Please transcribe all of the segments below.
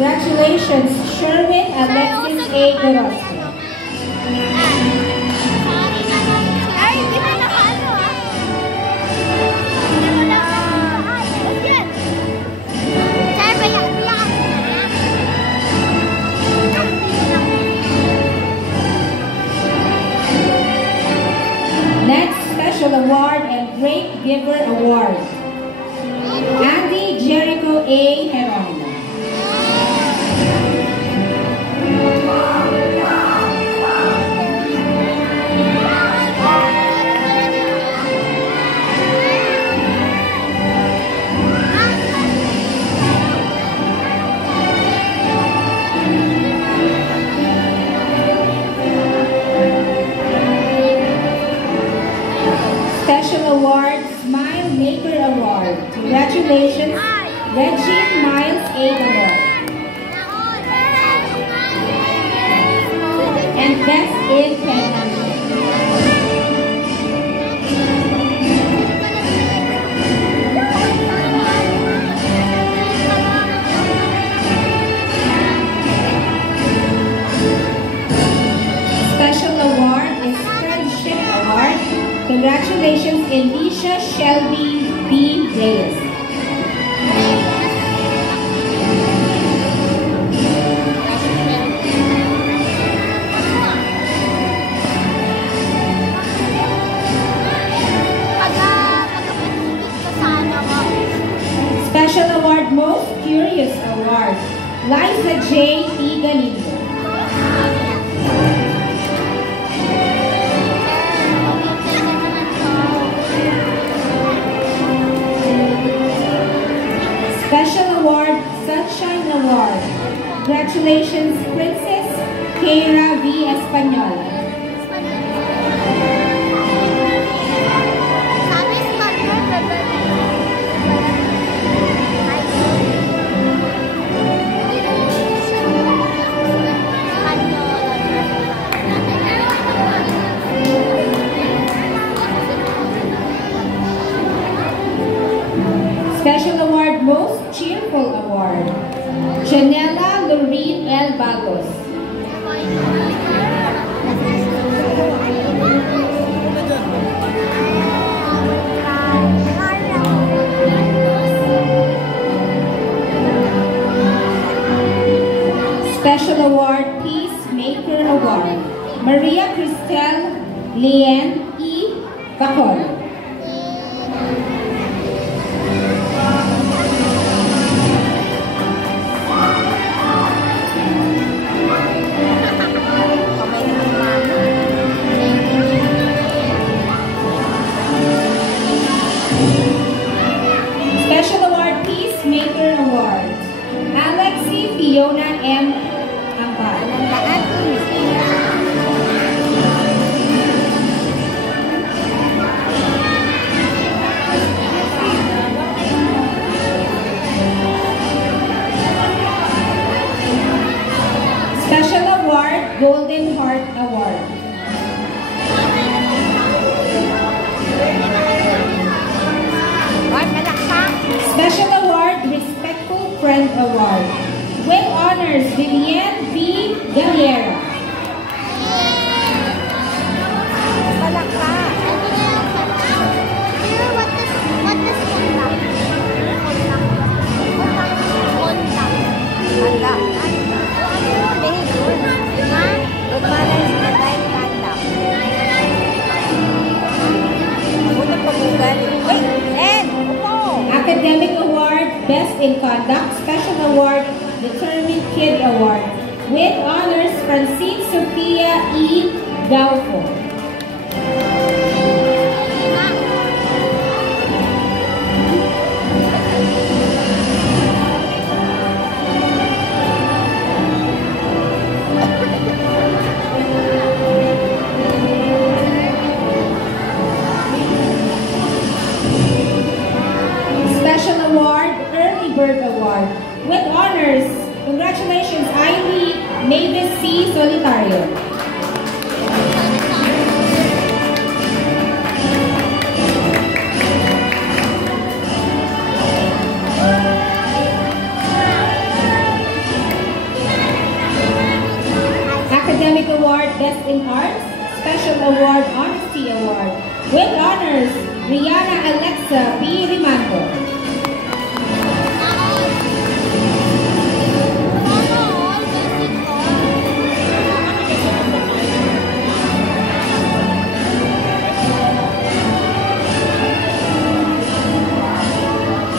Congratulations, Sherwin Alexis A. Dorosco. Next special award and Great Giver Award. Andy Jericho A. Heron. Special award, Smile Maker Award. Congratulations, Regine Miles A. Award. And Best in Penmanship. Special award is Friendship Award. Congratulations, Elisha Shelby B. Reyes. Special award, Most Curious Award, Liza J. P. Galindo. Special award, Sunshine Award. Congratulations, Princess Keira V. Espanyol. Special award, Most Cheerful Award, Janela Lorene L. Bagos. Special award, Peacemaker Award, Maria Cristel Leanne E. Bacol. Special award, Peacemaker Award, Alexi Fiona M. Ampal. Special award, Golden Heart Award. Special award, Respectful Friend Award, with honors, Vivienne B. Galliera. Academic Award, Best in Conduct. Special award, Determined Kid Award, with honors, Francine Sophia E. Galfo. Special award, Early Bird Award, with honors. Congratulations, Ivy Mavis C. Solitario. Academic Award, Best in Arts, Special Award, Honesty Award. With honors, Rihanna Alexa P. Rimando.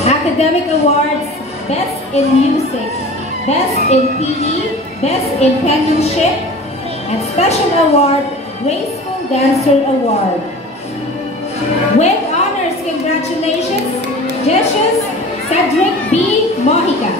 Academic Awards, Best in Music, Best in PE, Best in Penmanship, and Special Award, Graceful Dancer Award. With honors, congratulations, Jesus Cedric B. Mojica.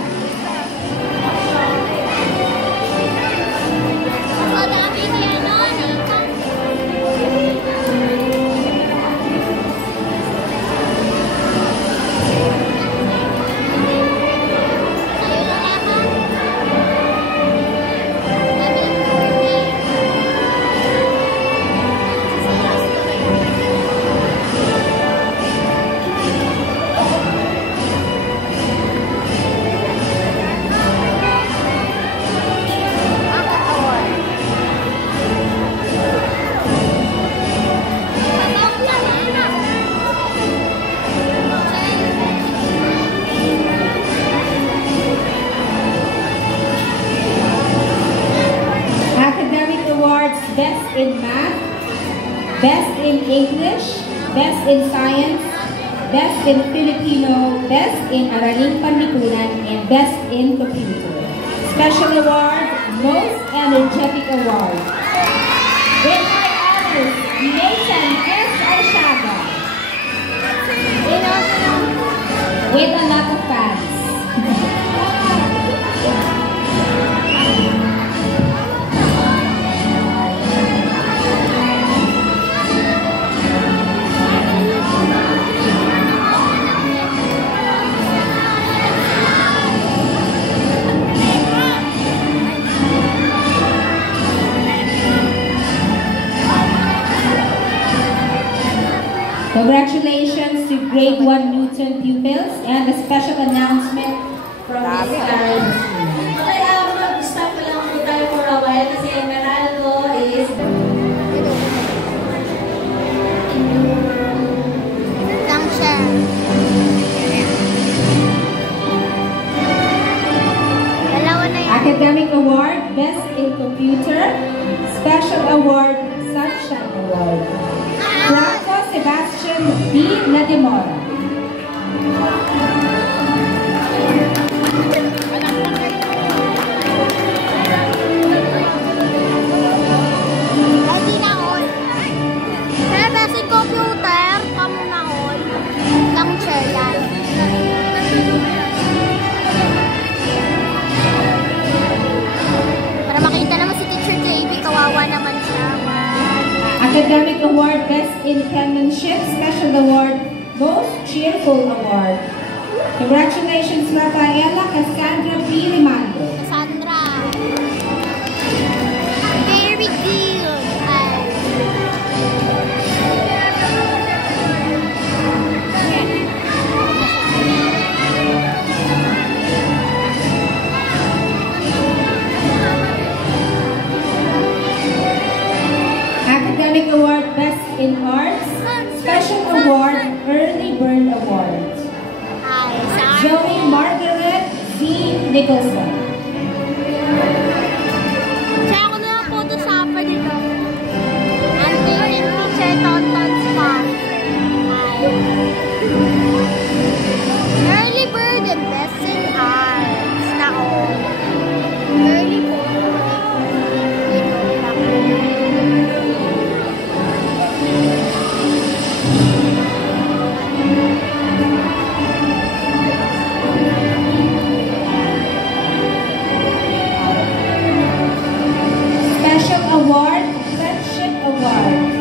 Best in Math, Best in English, Best in Science, Best in Filipino, Best in Araling Panlipunan, and Best in Computer. Special Award, Most Energetic Award. With high honors, Nathan S. Arshaga. With a lot of fans. Congratulations to Grade 1 Newton pupils and a special announcement from Ms. Karen. Okay, mag-stop lang po tayo for a while kasi ang Meralco is Function. Dalawa na yan. Academic Award, Best in Computer, Special Award, Sunshine Award. Franco Sebastian D. Ladimora. Ay, di na all. Pero best in computer, kamo na all. Lang chair yan. Para makita naman si Teacher JB, kawawa naman siya. Academic Award, Best in Penmanship, Special Award, Most Cheerful Award. Congratulations, Rafaela Cassandra P. Rimando. Cassandra. Very good. Academic Award, Best in Arts, Special Award, Early Bird Award. Zoe Margaret C. Nicholson. Kaya ako na lang photo sa apa dito. Anting ni Teacher Tonton Spot. Early Bird and Best in Arts. Na all. Early Bird. Award, Friendship Award.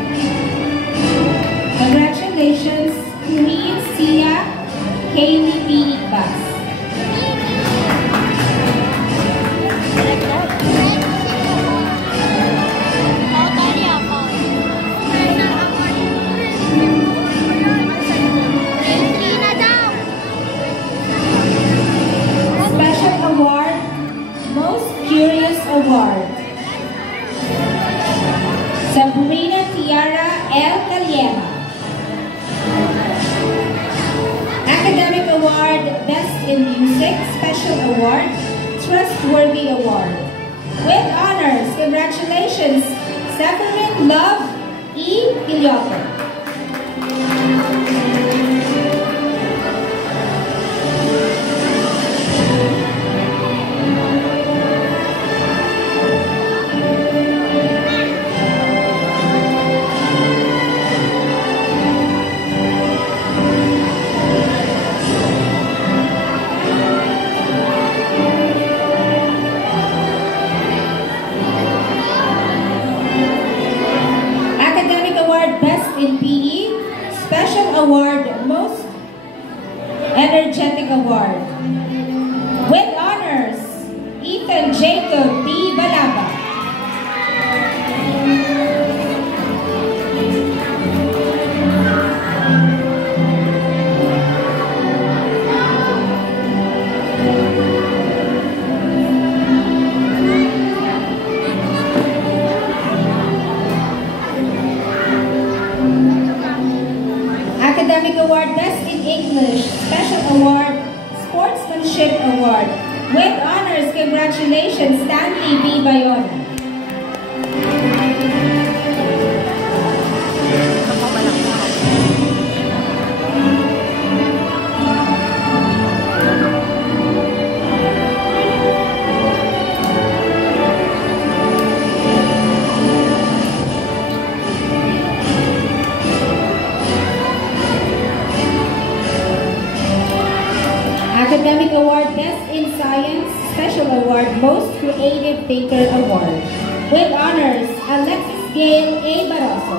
Congratulations, Queen Sia Kaylee P. Igbas. Special Award, Most Curious Award. in Music Special Award, Trustworthy Award. With honors, congratulations, Seferin Love E. Iliote. In PE, Special Award, Most Energetic Award. With honors, Ethan Jacob B. Balaba. Academic Award, Best in English, Special Award, Sportsmanship Award. With honors, congratulations, Stanley B. Bayona. Academic Award, Best in Science, Special Award, Most Creative Thinker Award. With honors, Alexis Gail A. Barroso.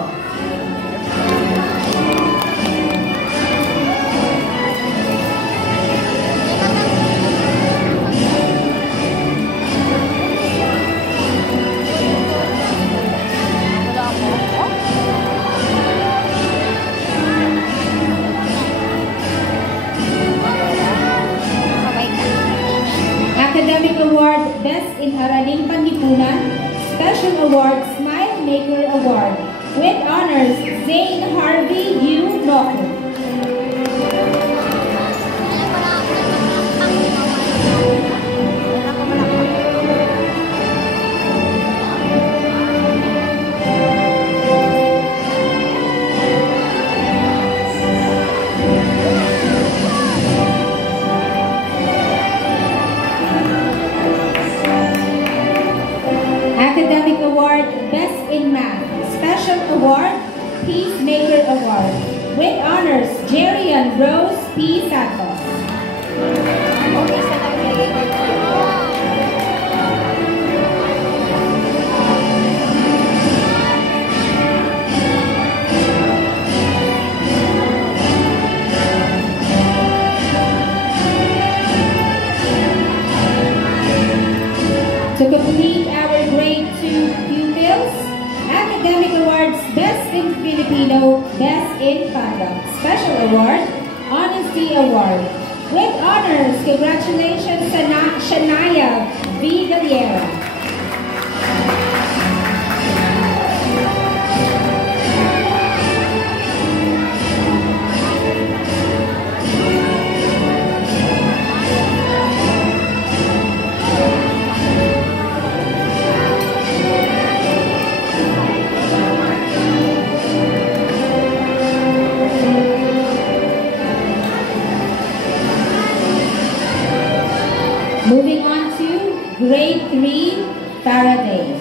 Academic Award, Best in Araling Panlipunan, Special Award, Smile Maker Award. With honors, Zane Harvey U. Noko. Academic Award, Best in Math, Special Award, Peacemaker Award. With honors, Jerian Rose P. Santos. To complete our Grade 2 pupils, Academic Awards, Best in Filipino, Best in Conduct, Special Award, Honesty Award. With honors, congratulations, Shania V. Galiera. Moving on to Grade 3, Faraday.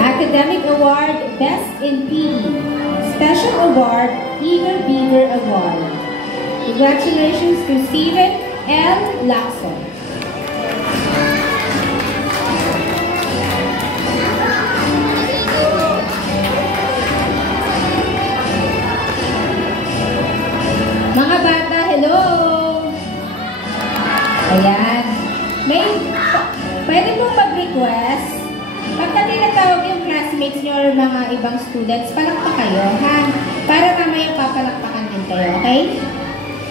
Academic Award, Best in PE. Special Award, Eager Beaver Award. Congratulations to Steven L. Lacson. Mga bata, hello! Ayan. Pwede mong mag-request. Pagka tinatawag yung classmates nyo or mga ibang students, palakpak kayo, ha? Para mamaya papalakpakan din kayo, okay?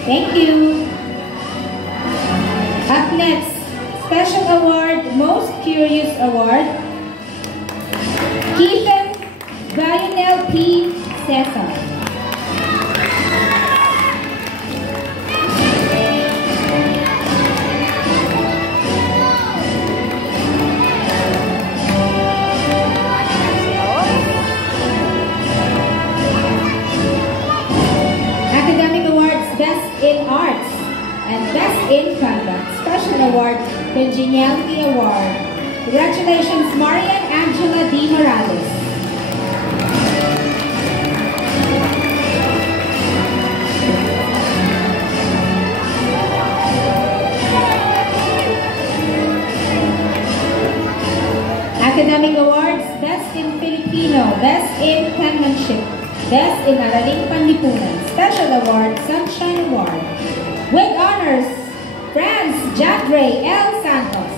Thank you! Up next, Special Award, Most Curious Award, Keaton Lionel P. Cesar. Academic Awards, Best in Arts and Best in Conduct. Special Award, Congeniality Award. Congratulations, Marian Angela D. Morales. Academic Awards, Best in Filipino, Best in Penmanship, Best in Araling Panlipunan. Special Award, Sunshine Award. With honors, Franz Jadre L. Santos.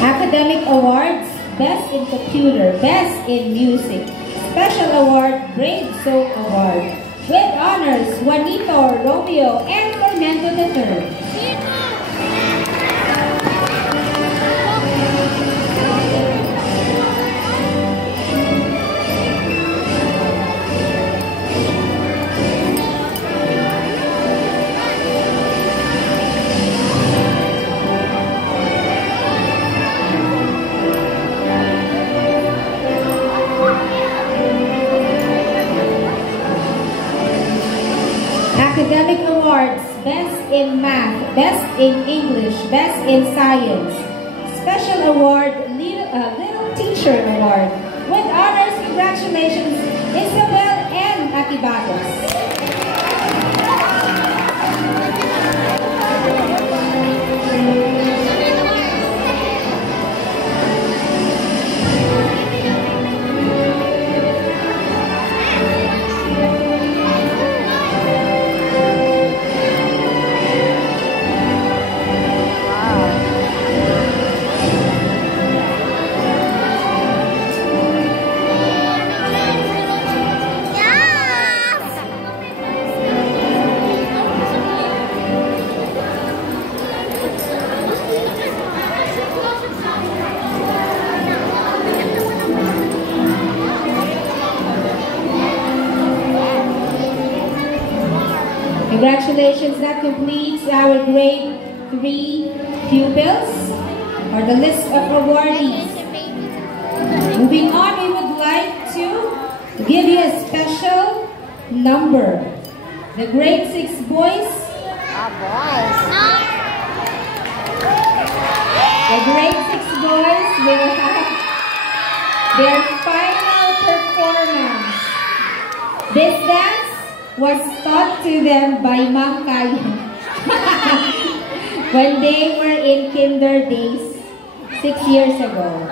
Academic Awards, Best in Computer, Best in Music. Special Award, Brave Soul Award. With honors, Juanito, Romeo, and Fernando III. Academic Awards, Best in Math, Best in English, Best in Science. Special Award, Little Teacher Award. With honors, congratulations, Isabel N. Atibagos. Congratulations, that completes our grade 3 pupils, or the list of awardees. Moving on, we would like to give you a special number. The grade 6 boys. The grade 6 boys will have their final performance. This dance was taught to them by Ma'am Kayan when they were in kinder days 6 years ago.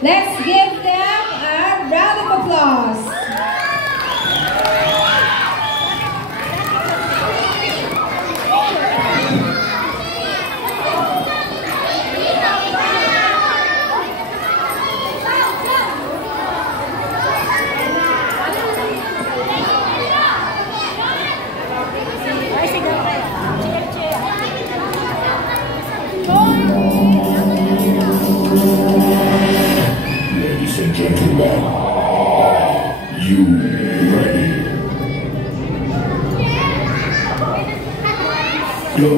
Let's give them a round of applause. Ladies and gentlemen, are you ready? Go.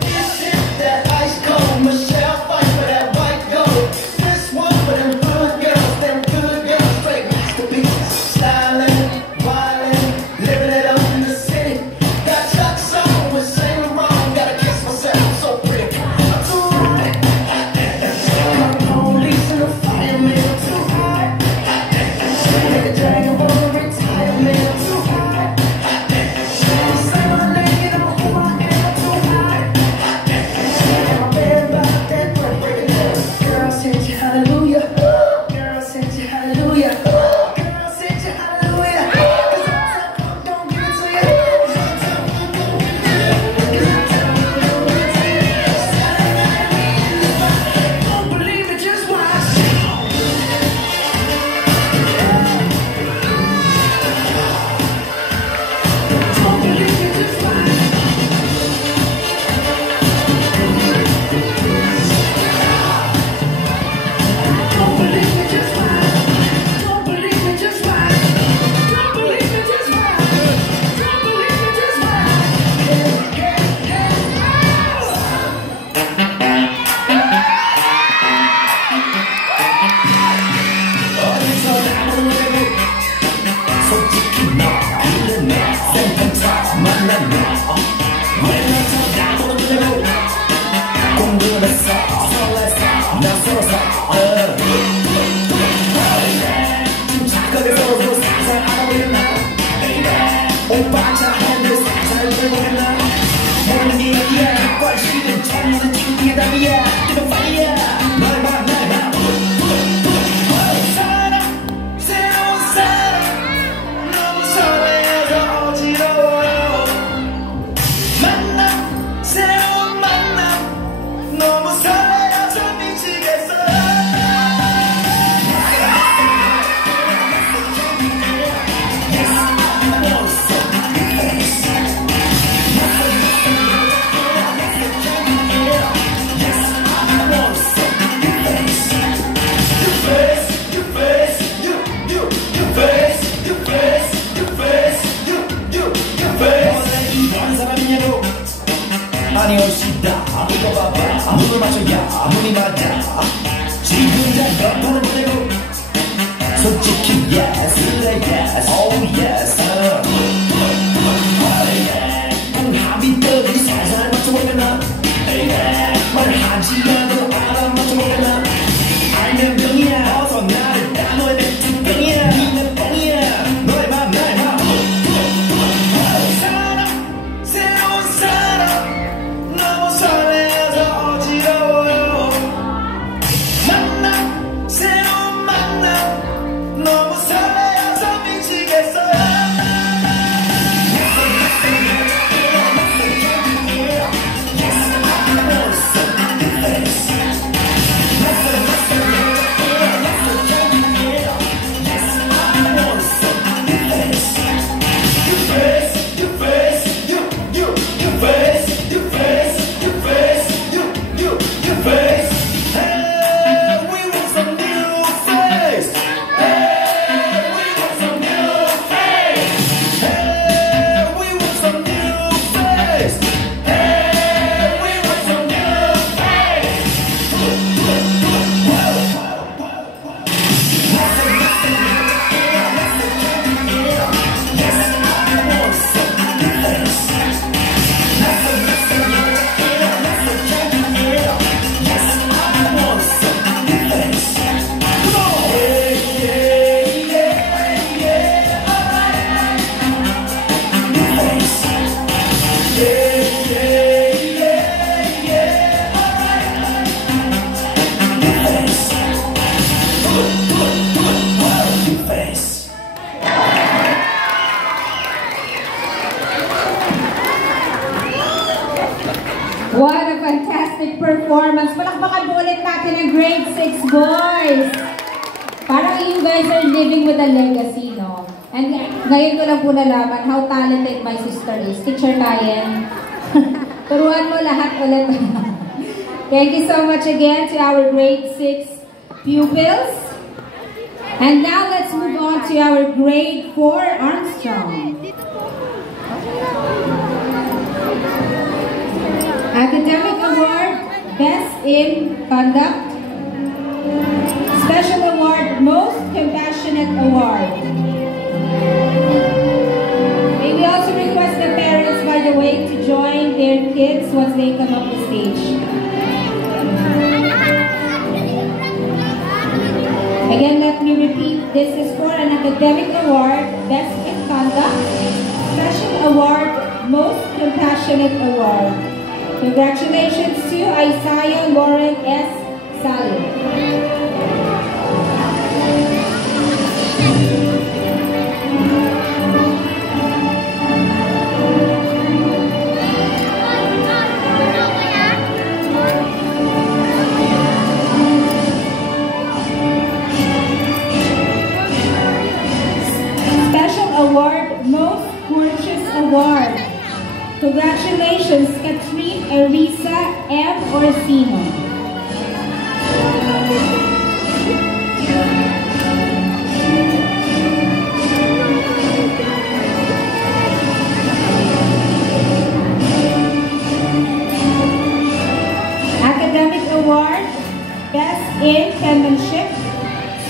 This is that ice cold Michelle fight for that white gold. This one for them good girls, straight masterpieces. Styling, wildin', living it up in the city. Got Chuck's on with Saint Laurent, gotta kiss myself, so pretty. I'm too hot. My police and the fireman, I'm too hot. Make a dragon wanna retire, man, I'm too hot. Say my name, you know who I am, I'm too hot. And my bed about that break, break it down. Girl, I said hallelujah. fantastic performance. Palakpakan po ulit natin ang grade 6 boys. Parang you guys are living with a legacy, no? And ngayon ko lang po nalaman how talented my sister is. Teacher Kayen. Turuan mo lahat ulit. Thank you so much again to our grade 6 pupils. And now let's move on to our grade 4 Armstrong. Academic Award, Best in Conduct. Special Award, Most Compassionate Award. May we also request the parents, by the way, to join their kids once they come up the stage. Again, let me repeat, this is for an Academic Award, Best in Conduct, Special Award, Most Compassionate Award. Congratulations to Isaiah Lauren S. Salim. Special Award, Most Gorgeous Award. Congratulations, Catherine Arisa M. Orsino. Academic Award, Best in Penmanship.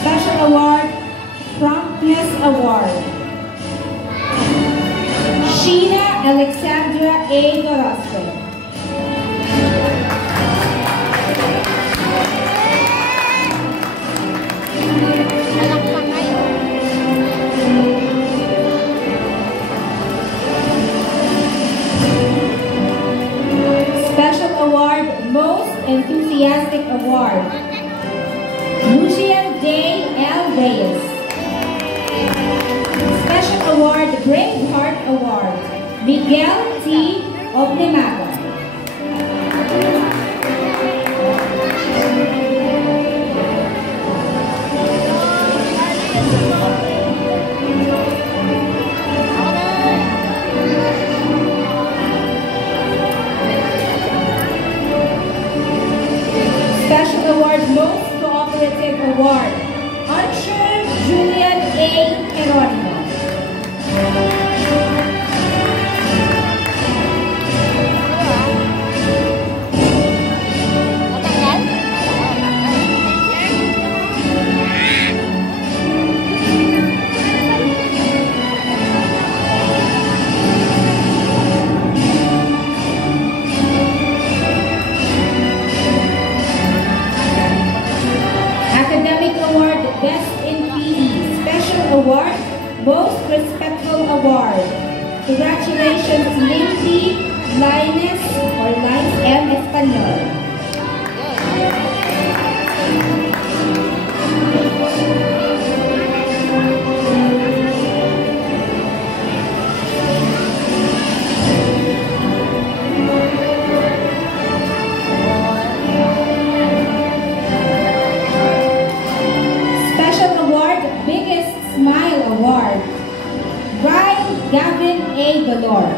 Special Award, Promptness Award. Sheena Alexandra A. Dorospe. Special Award, Most Enthusiastic Award. Lucian Day L. Reyes. Special Award, Brave Heart Award, Miguel T. Obdemaga. Special Award, Most Cooperative Award, Archer Julian A. Geronimo. Academic Award, Best in PE. Special Award, Most Respectful Award. Congratulations, Lindsay Linus or Lines M. Espanol. Special Award, Biggest Smile Award, Brian Gavin A. Galor.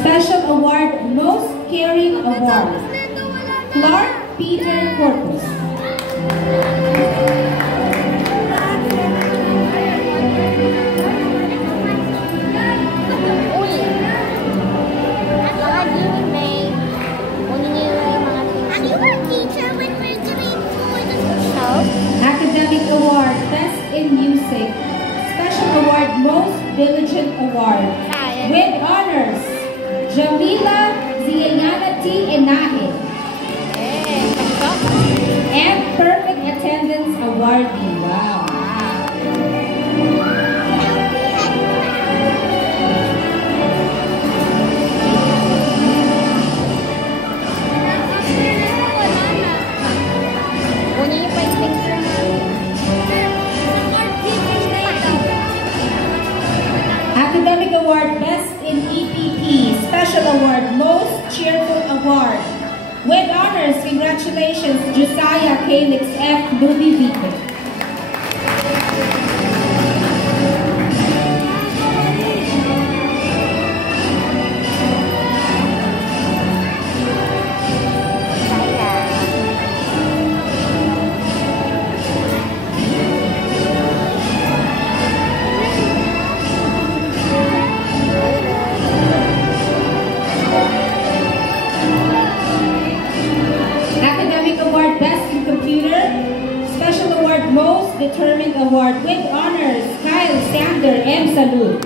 Special Award, Most Caring Award, Clark Peter Corpus. Academic Award, Best in Music. Special Award, Most Diligent Award. With honors, Jamila Ziayana T. Enahe. And Perfect Attendance Awardee. Wow. Congratulations, Josiah Calix F. Lubivico. Most Determined Award with honors, Kyle Sander M. Salud.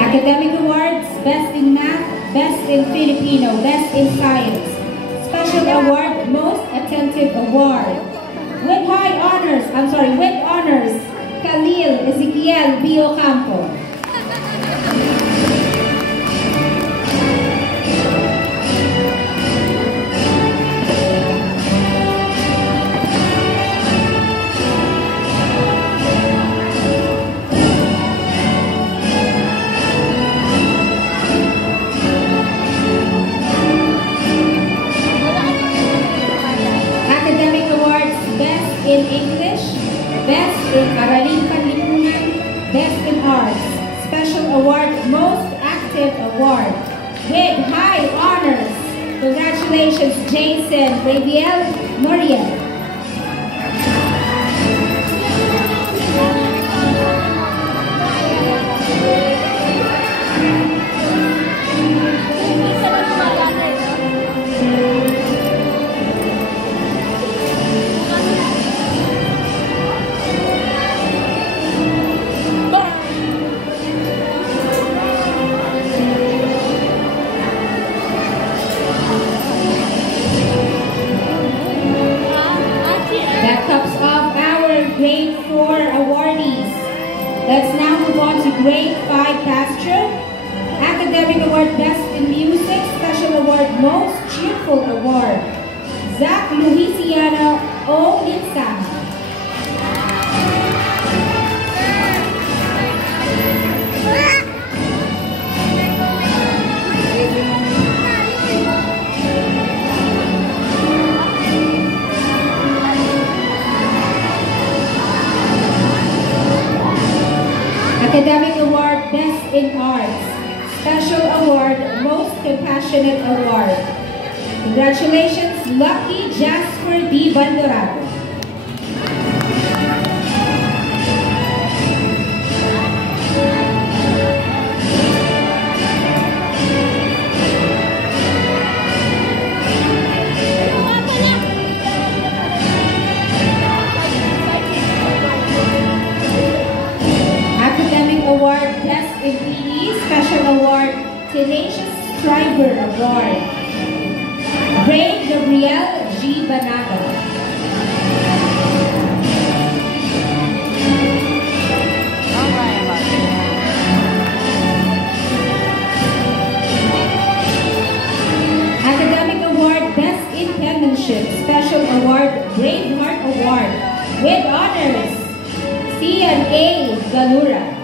Academic Awards, Best in Math, Best in Filipino, Best in Science. Special Award, Most Attentive Award. With honors, Khalil Ezekiel B. Ocampo. In English, Best in Araling Panlipunan, Best in Arts, Special Award, Most Active Award, with high honors. Congratulations, Jason Rabiel Muriel. Let's now move on to Grade 5 Pasture. Academic Award, Best in Music. Special Award, Most Cheerful Award, Zach Louisiana O. Insama. Academic Award, Best in Arts. Special Award, Most Compassionate Award. Congratulations, Lucky Jasper D. Bandurado. Award, Best in PE, Special Award, Tenacious Striver Award, Ray Gabriel G. Banaga. Academic Award, Best in Penmanship, Special Award, Braveheart Award, with honors, C&A Galura.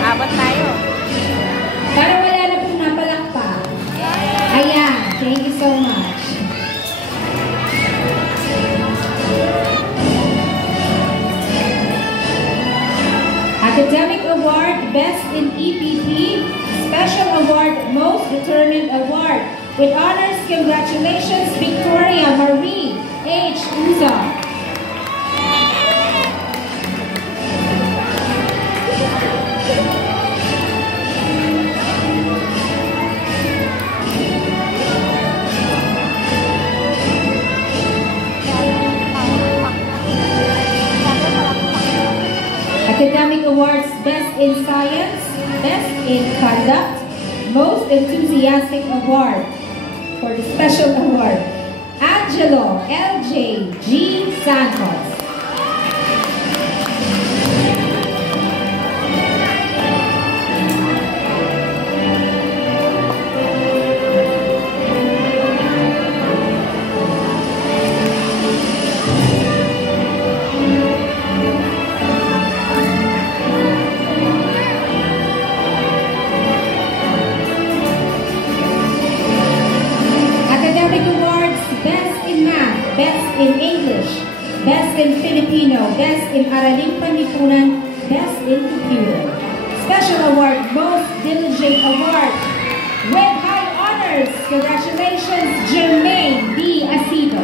Abot tayo. Para wala na pong napalakpak. Ayan, thank you so much. Academic Award, Best in EPP, Special Award, Most Determined Award. With honors, congratulations, Victoria Marie H. Uza. Academic Awards, Best in Science, Best in Conduct, Most Enthusiastic Award. For the Special Award, Angelo L.J. G. Santos. Best in Filipino, Best in Araling Panlipunan, Best in Computer. Special award, Most Diligent Award with high honors. Congratulations, Jermaine B. Asido.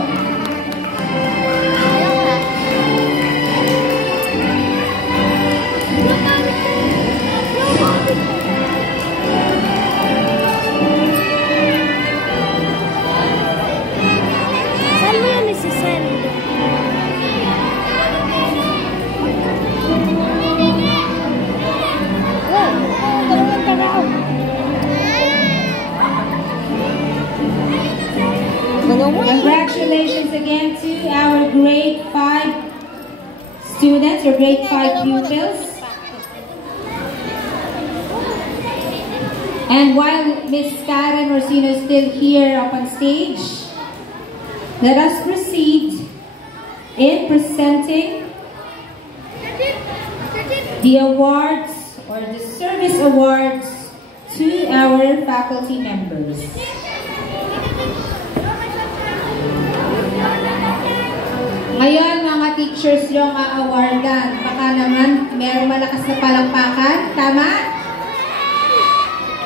Saan mo yan isisend? Congratulations again to our grade 5 students or grade 5 pupils. And while Miss Karen Orsino is still here up on stage, let us proceed in presenting the awards or the service awards to our faculty members. Ngayon, mga teachers yung aawardan. Baka naman merong malakas na palakpakan. Tama?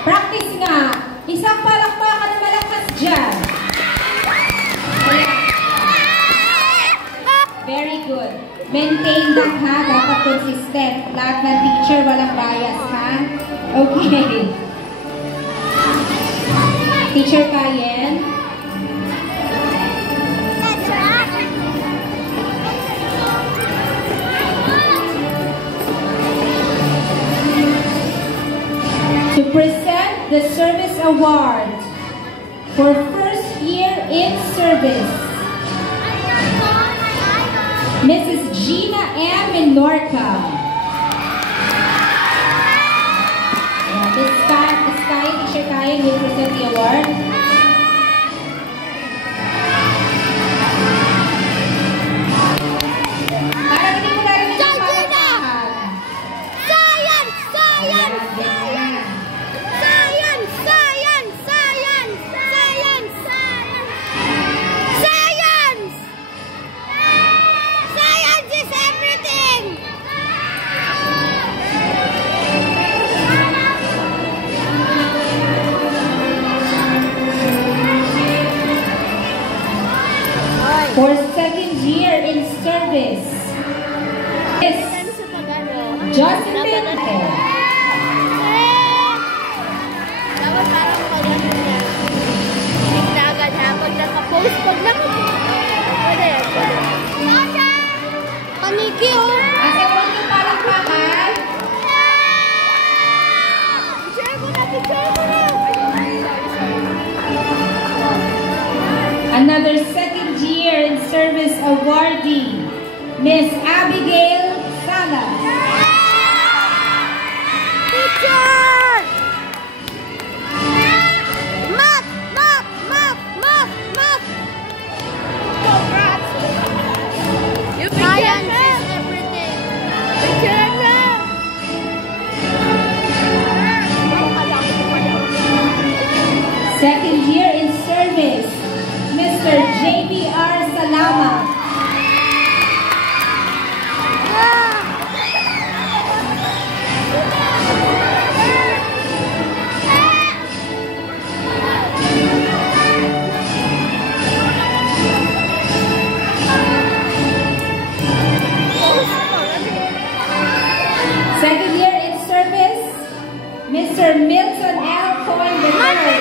Practice nga. Isang palakpakan na malakas dyan. Very good. Maintain that ha. Dapat consistent. Lahat ng teacher, walang bias ha. Okay. Teacher Kayen. To present the service award for first year in service, Mrs. Gina M. Menorca. Miss Kai, Teacher Kai will present the award. Parang hindi ko narinig yung palakpakan. Science! Science! Ayan. Science! Science! Science! Science! Science! Science is everything! For second year in service, Miss Josephine. Dapat parang maganda niya. Tignan agad ha. Pag nakapost, pag pwede. Paniki oh! Asa mo yung palakpakan? Picture mo na! Picture mo na! Another second year in service awardee, Miss Abigail Salas. Picture! Math! Math! Math! Math! Math! Congrats! Science is everything! Picture na! Second year in service, Mr. JBR Salama. Second year in service, Mr. Milton L. Cohen III.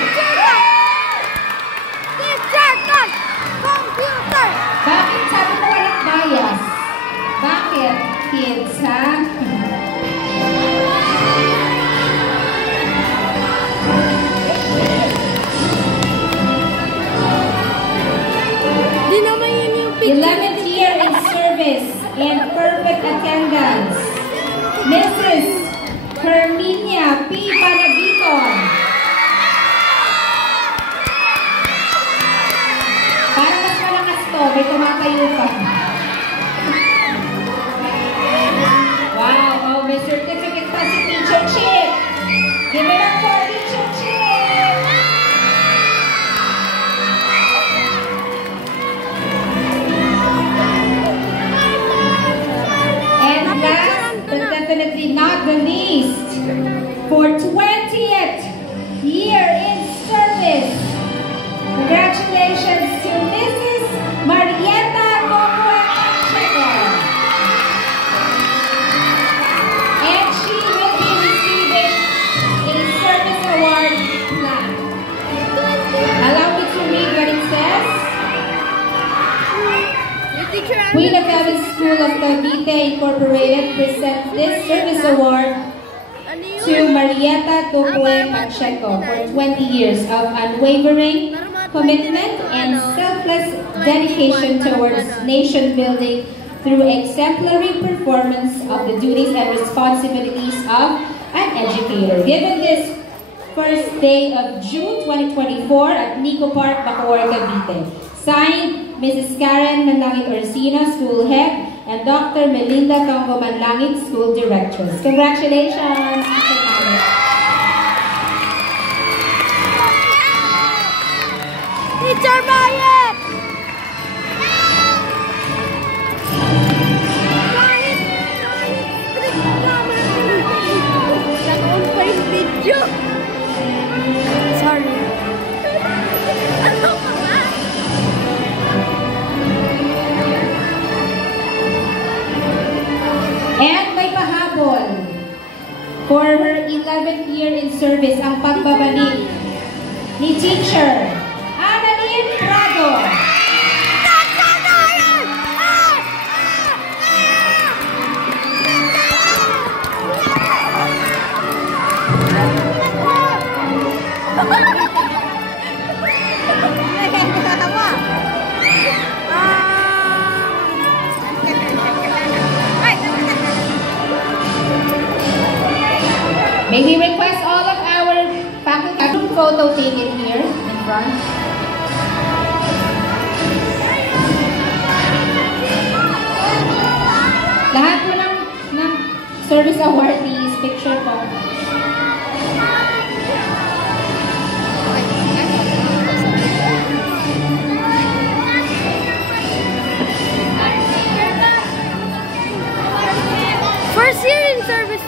Computer! Bakit sabi ko walang bias? Bakit, kids, ha? Di naman yun yung picture. 11th year in service and perfect attendance, Mrs. Herminia P. Panagiton. Parang mas malakas to, may tumatayo pa. Wow, oh, may certificate pa si Teacher Chip. Give it up for Teacher Chip. Queen of Heaven School of Cavite Incorporated presents this service award to Marieta Tupoy Pacheco for 20 years of unwavering commitment and selfless dedication towards nation building through exemplary performance of the duties and responsibilities of an educator. Given this first day of June 2024 at Nico Park, Bacoor, Cavite. Signed, Mrs. Karen Manlangit Orsina, School Head, and Dr. Melinda Tongo Manlangit, School Directress. Congratulations, Teacher Karen. Teacher Mayet! Sorry. And may pahabol for her 11th year in service ang pagbabalik ni Teacher Annalyn Prado. May we request all of our faculty photo taken here in front. Lahat po ng service awardees, picture po. First year in service.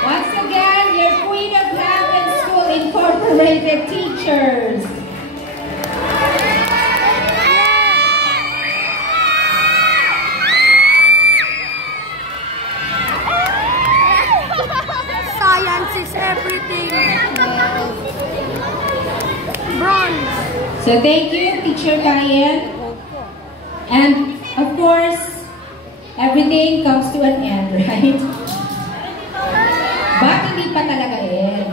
Once again, your Queen of Heaven School Incorporated teachers. Science is everything. Bronze. So thank you, Teacher Kayen. And of course, everything comes to an end, right? But hindi pa talaga eh.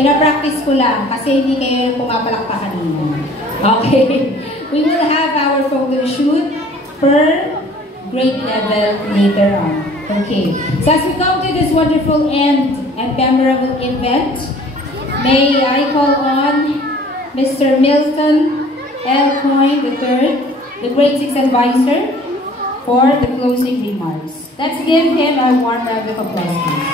Pinapractice ko lang kasi hindi kayo pumapalakpakan kanina. Okay. We will have our photo shoot per grade level later on. Okay. So as we come to this wonderful end and memorable event, may I call on Mr. Milton L. Coyne III, the Grade 6 Advisor, for the closing remarks. Let's give him a warm round of applause, please.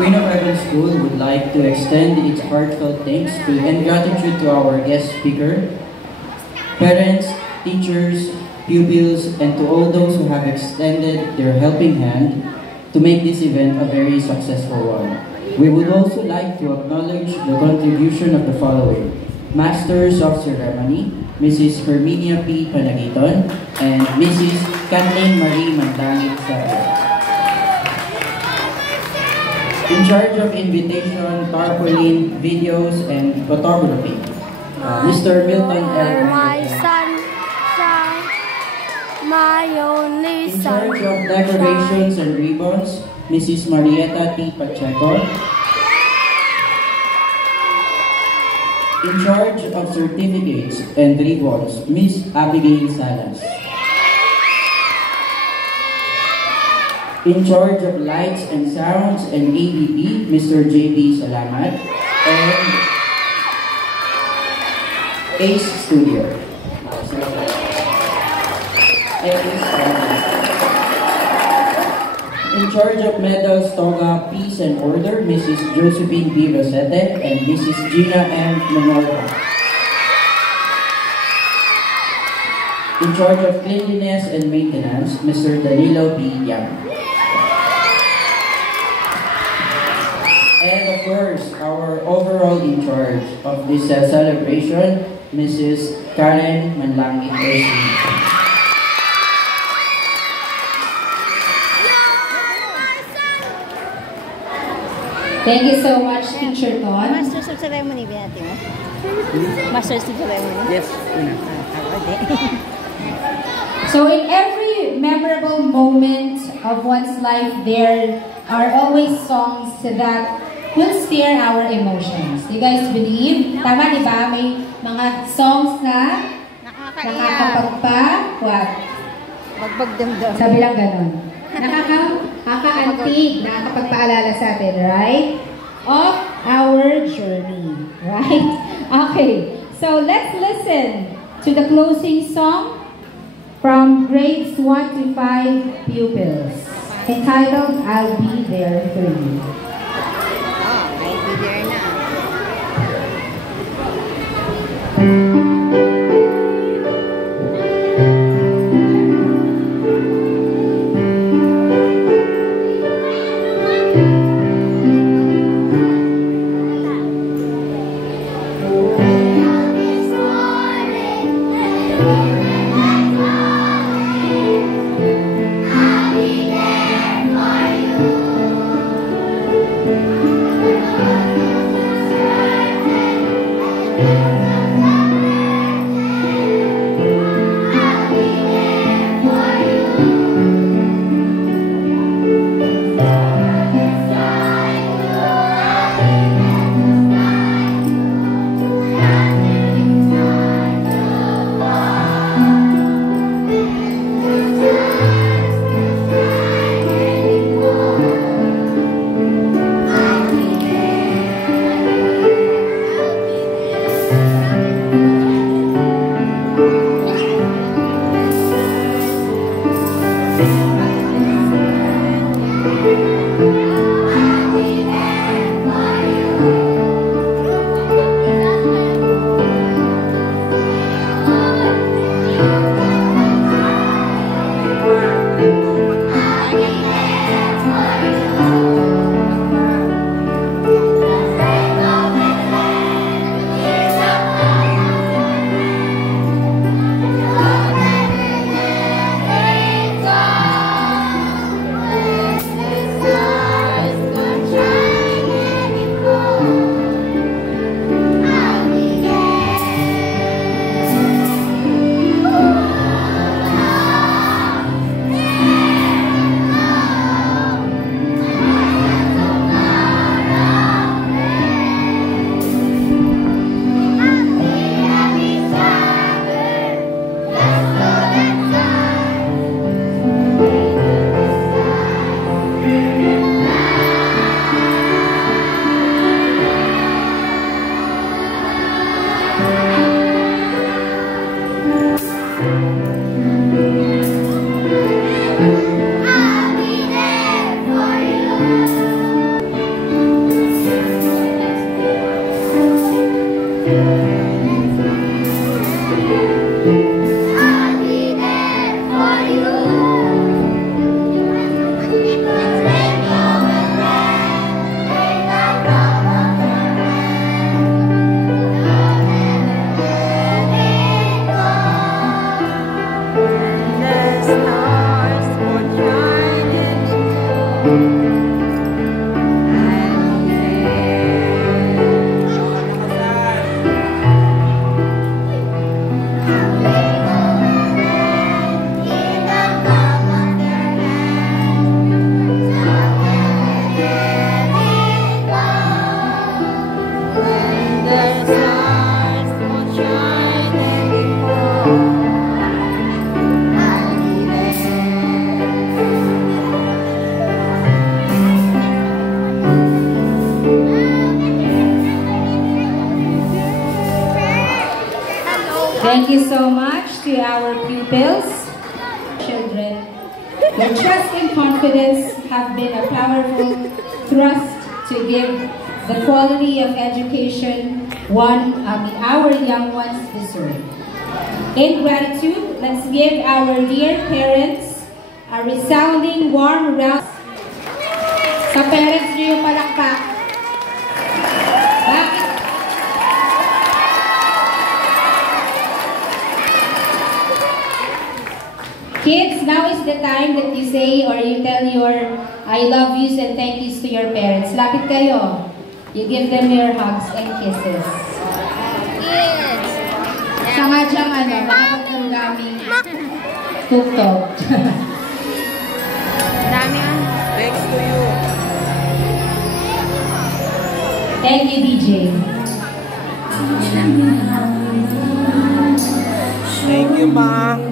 Queen of Heaven School would like to extend its heartfelt thanks to and gratitude to our guest speaker, parents, teachers, pupils, and to all those who have extended their helping hand to make this event a very successful one. We would also like to acknowledge the contribution of the following: Masters of Ceremony, Mrs. Herminia P. Panagiton, and Mrs. Kathleen Marie Mandangit Sarah. In charge of invitation, tarpaulin, videos, and photography, Mr. Milton L. My son, my only In son. charge of decorations and ribbons, Mrs. Marieta T. Pacheco. In charge of certificates and ribbons, Miss Abigail Salas. In charge of lights and sounds and ADP, Mr. J.B. Salamat. And Ace Studio. In In charge of medals, toga, peace, and order, Mrs. Josephine B. Rosete and Mrs. Gina M. Menorca. In charge of cleanliness and maintenance, Mr. Danilo B. Yang. And of course, our overall in charge of this celebration, Mrs. Karen Manlangi Ersin. Thank you so much, Teacher Ton. Masters of Ceremony, binati mo? Masters of Ceremony? Yes, So in every memorable moment of one's life, there are always songs that will stir our emotions. You guys believe? Tama, di ba? May mga songs na nakakapagpa, what? Magbagdamdam. Sabi lang ganon. Nakaka-antig, nakakapagpaalala sa atin, right? Of our journey, right? Okay, so let's listen to the closing song from grades 1 to 5 pupils, entitled, I'll Be There For You. Oh, I'll be there na. Thank you so much to our pupils, children, Your trust and confidence have been a powerful thrust to give the quality of education our young ones deserve. In gratitude, let's give our dear parents a resounding warm round. Sa parents niyo yung palakpak. Bakit? Kids, now is the time that you say or you tell your I love yous and thank yous to your parents. Lapit kayo. You give them your hugs and kisses. Yes. Sama diyang nakapagkaming tuktok. Dami yan. Thanks to you. Thank you, DJ. Thank you, Ma.